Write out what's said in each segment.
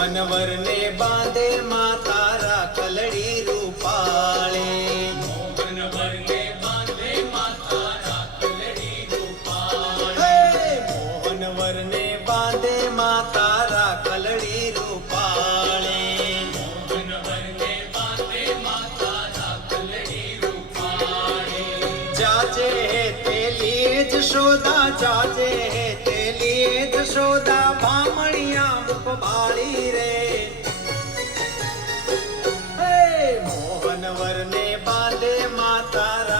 મોહનવરને બાંધે માતા રાખલડી રૂપાળે હે! મોહનવરને બાંધે માતા રાખલડી રૂપાળે જાજે હે તેલી જ શોધા જાજે હે તેલી શોધા ભામણિયા ભાળી રે. હે મોહનવરને બાંધે માતા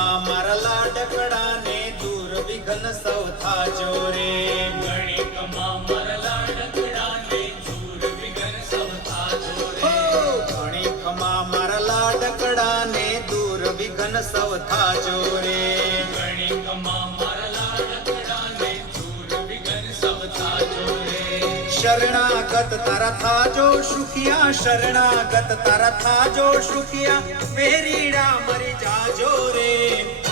ખમા મારા લાડકડા ને દૂર વિઘન સૌ થાજો રે. ઘણી ખમા મારા લાડકડા ને દૂર વિઘન સૌ થાજો રે. શરણાગત તારા થાજો સુખિયા શરણાગત તારા થાજો સુખિયા. મેરીડા મરી જાજો રે.